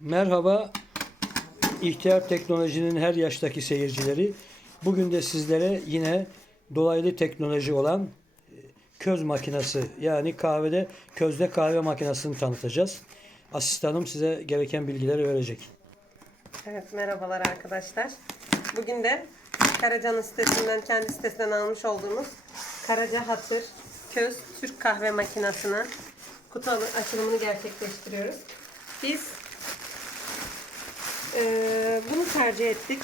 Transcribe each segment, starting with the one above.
Merhaba İhtiyar Teknoloji'nin her yaştaki seyircileri. Bugün de sizlere yine dolaylı teknoloji olan e, köz makinesi yani kahvede közde kahve makinesini tanıtacağız. Asistanım size gereken bilgileri verecek. Evet merhabalar arkadaşlar. Bugün de Karaca'nın sitesinden, kendi sitesinden almış olduğumuz Karaca Hatır Köz Türk Kahve Makinası'nın kutu açılımını gerçekleştiriyoruz. Biz eee, bunu tercih ettik.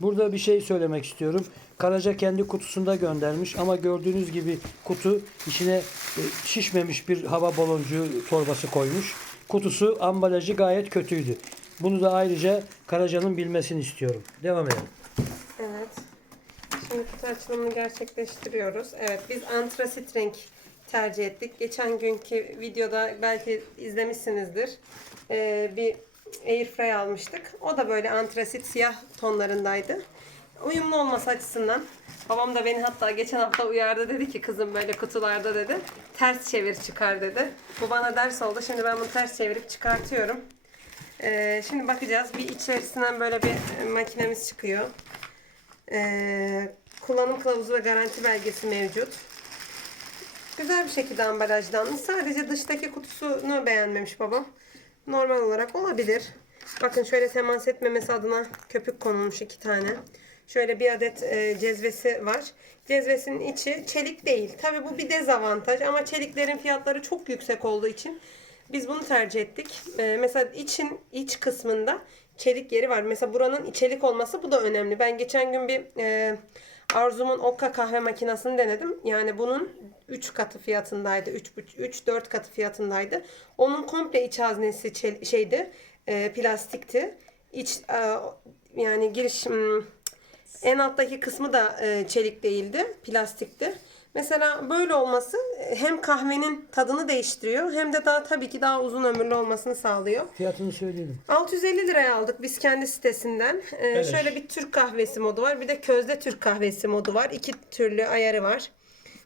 Burada bir şey söylemek istiyorum. Karaca kendi kutusunda göndermiş ama gördüğünüz gibi kutu içine e, şişmemiş bir hava baloncuğu torbası koymuş. Kutusu ambalajı gayet kötüydü. Bunu da ayrıca Karaca'nın bilmesini istiyorum. Devam edelim. Evet. Şimdi kutu açılımını gerçekleştiriyoruz. Evet biz antrasit renk tercih ettik. Geçen günkü videoda belki izlemişsinizdir. Ee, bir airfry almıştık. O da böyle antrasit siyah tonlarındaydı. Uyumlu olması açısından babam da beni hatta geçen hafta uyardı dedi ki kızım böyle kutularda dedi ters çevir çıkar dedi. Bu bana ders oldu. Şimdi ben bunu ters çevirip çıkartıyorum. Ee, şimdi bakacağız. Bir içerisinden böyle bir makinemiz çıkıyor. Ee, kullanım kılavuzu ve garanti belgesi mevcut. Güzel bir şekilde ambalajlanmış. Sadece dıştaki kutusunu beğenmemiş babam. Normal olarak olabilir. Bakın şöyle temas etmemesi adına köpük konulmuş iki tane. Şöyle bir adet e, cezvesi var. Cezvesinin içi çelik değil. Tabi bu bir dezavantaj ama çeliklerin fiyatları çok yüksek olduğu için biz bunu tercih ettik. E, mesela için iç kısmında çelik yeri var. Mesela buranın çelik olması bu da önemli. Ben geçen gün bir e, Arzum'un Okka kahve makinesini denedim. Yani bunun 3 katı fiyatındaydı. 3-4 katı fiyatındaydı. Onun komple iç haznesi şeydi. e, plastikti. İç e, yani giriş hmm, en alttaki kısmı da e, çelik değildi. Plastikti. Mesela böyle olması e, hem kahvenin tadını değiştiriyor hem de daha tabii ki daha uzun ömürlü olmasını sağlıyor. Fiyatını söyleyelim. 650 liraya aldık biz kendi sitesinden. Ee, Evet. Şöyle bir Türk kahvesi modu var. Bir de közde Türk kahvesi modu var. İki türlü ayarı var.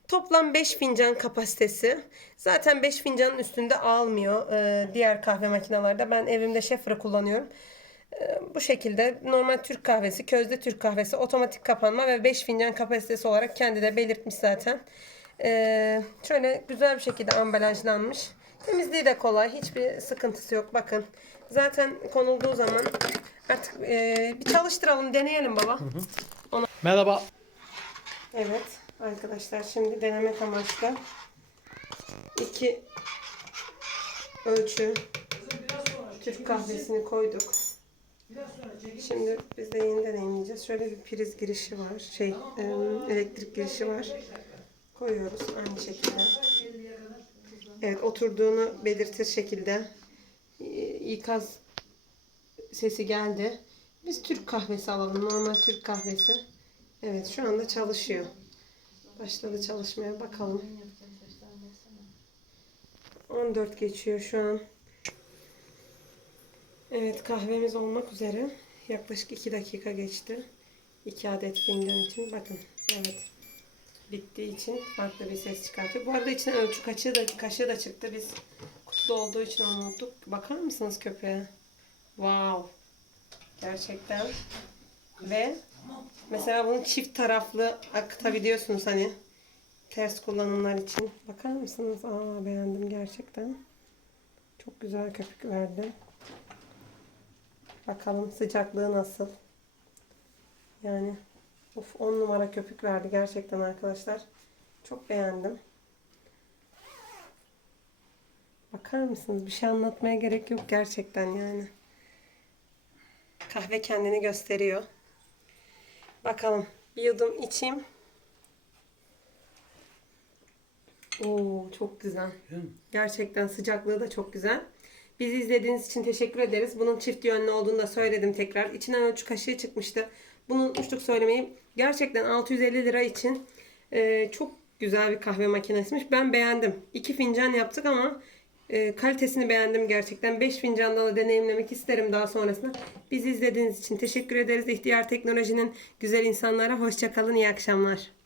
Toplam 5 fincan kapasitesi. Zaten 5 fincanın üstünde almıyor ee, diğer kahve makinelerde. Ben evimde Schaefer'ı kullanıyorum. Bu şekilde normal Türk kahvesi, közde Türk kahvesi, otomatik kapanma ve 5 fincan kapasitesi olarak kendi de belirtmiş zaten. Ee, şöyle güzel bir şekilde ambalajlanmış. Temizliği de kolay. Hiçbir sıkıntısı yok. Bakın. Zaten konulduğu zaman artık e, bir çalıştıralım, deneyelim baba. Merhaba. Evet arkadaşlar şimdi denemek amaçlı iki ölçü Türk kahvesini koyduk. Şimdi biz de yeni deneyimleyeceğiz. Şöyle bir priz girişi var. Şey elektrik girişi var. Koyuyoruz aynı şekilde. Evet oturduğunu belirtir şekilde ikaz sesi geldi. Biz Türk kahvesi alalım. Normal Türk kahvesi. Evet şu anda çalışıyor. Başladı çalışmaya bakalım. 14 geçiyor şu an. Evet kahvemiz olmak üzere. Yaklaşık 2 dakika geçti. 2 adet fincan için. Bakın evet. Bittiği için farklı bir ses çıkartıyor. Bu arada içine ölçü kaşığı da, kaşığı da çıktı. Biz kutuda olduğu için unuttuk. Bakar mısınız köpeğe? Wow. Gerçekten. Ve Mesela bunu çift taraflı akıtabiliyorsunuz hani ters kullanımlar için. Bakar mısınız? Aa beğendim gerçekten. Çok güzel köpük verdi. Bakalım sıcaklığı nasıl? Yani of 10 numara köpük verdi gerçekten arkadaşlar. Çok beğendim. Bakar mısınız? Bir şey anlatmaya gerek yok gerçekten yani. Kahve kendini gösteriyor. Bakalım. Bir yudum içeyim. Oo çok güzel. Gerçekten sıcaklığı da çok güzel. Bizi izlediğiniz için teşekkür ederiz. Bunun çift yönlü olduğunu da söyledim tekrar. İçinden ölçü kaşığı çıkmıştı. Bunu unutmuştuk söylemeyi. Gerçekten 650 lira için e, çok güzel bir kahve makinesiymiş. Ben beğendim. İki fincan yaptık ama e, kalitesini beğendim gerçekten. 5 fincandan da deneyimlemek isterim daha sonrasında. Bizi izlediğiniz için teşekkür ederiz. İhtiyar Teknoloji'nin güzel insanlara hoşçakalın. İyi akşamlar.